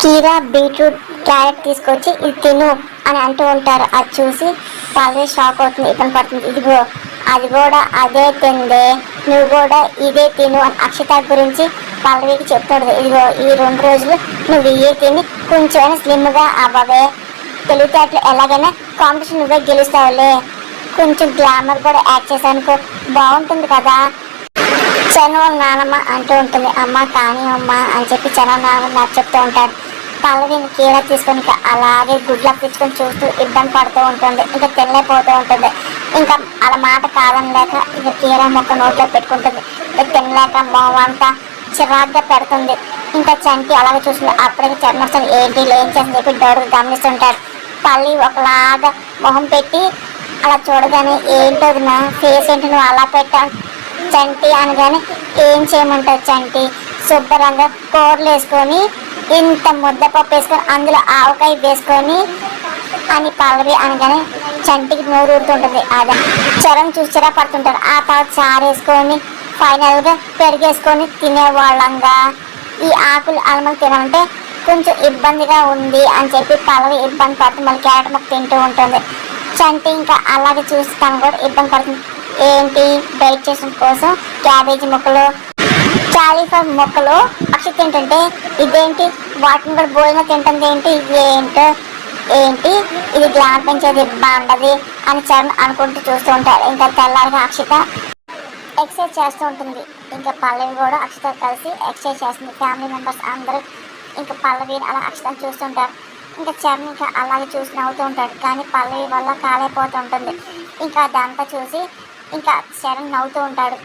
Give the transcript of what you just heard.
కీరా beetroot carrot తీసుకొచ్చి ఇది తిను అని అంటూ ఉంటారు. అది చూసి పల్లవి షాక్ అవుతుంది, ఇబ్బంది పడుతుంది. ఇదిగో అది కూడా అదే తిందే, నువ్వు కూడా ఇదే తిను అని అక్షిత గురించి పల్లవికి చెప్తాడు. ఇదిగో ఈ 2 రోజులు నువ్వు ఇవే తిని కొంచెమైనా స్లిమ్గా అవ్వవే, తెలివితేటలు ఎలాగైనా కాంపిటీషన్ నువ్వే గెలుస్తావులే, కొంచెం గ్లామర్ కూడా యాడ్ చేసానుకో బాగుంటుంది కదా. చను నానమ్మ అంటూ ఉంటుంది. అమ్మ కానీ అమ్మ అని చెప్పి చను నానమ్మ నాకు చెప్తూ ఉంటాడు. పల్లవిని కీర తీసుకొని అలాగే గుడ్లు అప్పించుకొని చూస్తూ ఇబ్బంది పడుతూ ఉంటుంది. ఇంకా తినలేకపోతూ ఉంటుంది. ఇంకా అలా మాట కాదనలేక ఇక కీర మొక్క నోట్లో పెట్టుకుంటుంది. ఇక తినలేక మొహమంతా చిరాగ్గా పెడుతుంది. ఇంకా చంటి అలాగే చూస్తుంది. అప్పటికి చర్మస్తాను ఏంటి ఏం చేస్తుంది చెప్పి డౌట్గా గమనిస్తుంటాడు. పల్లి ఒకలాగా మొహం పెట్టి అలా చూడగానే ఏంటో నా ఫేస్ ఏంటి నువ్వు అలా పెట్టా చంటి అనగానే ఏం చేయమంటావు చంటి, శుభ్రంగా కూరలు వేసుకొని ఇంత ముద్దపప్పు వేసుకొని అందులో ఆవకాయ వేసుకొని అని పల్లవి అనగానే చంటికి నోరు ఊరుతుంటుంది. అదే చరం చూసిరా పడుతుంటారు. ఆ తర్వాత చారు వేసుకొని ఫైనల్గా పెరిగేసుకొని తినేవాళ్ళంగా ఈ ఆకులు అలమలు తినాలంటే కొంచెం ఇబ్బందిగా ఉంది అని చెప్పి పల్లవి ఇబ్బంది పడుతుంది. మళ్ళీ క్యారెట్ మొక్క తింటూ ఉంటుంది. చంటి ఇంకా అలాగే చూసి తను కూడా ఇబ్బంది పడుతుంది. ఏంటి డైట్ చేసిన కోసం క్యాబేజీ మొక్కలు క్యాలీఫ్లవర్ మొక్కలు అక్షిత్ తింటుంటే ఇదేంటి వాటిని కూడా భోజనం తింటుంది ఏంటి, ఏంటో ఏంటి ఇది గ్లాన్ పెంచేది బాగుండదు అని చరణ్ అనుకుంటూ చూస్తూ ఉంటారు. ఇంకా తెల్లారిగా అక్షిత ఎక్సర్సైజ్ చేస్తూ ఉంటుంది. ఇంకా పల్లవి కూడా అక్షిత కలిసి ఎక్సర్సైజ్ చేస్తుంది. ఫ్యామిలీ మెంబర్స్ అందరూ ఇంకా పల్లవిని అలా అక్షితను చూస్తుంటారు. ఇంకా చరణ్ ఇంకా అలాగే చూసి నవ్వుతూ ఉంటాడు. కానీ పల్లవి వల్ల కాలేపోతూ ఉంటుంది. ఇంకా అదంతా చూసి ఇంకా చరణ్ నవ్వుతూ ఉంటాడు.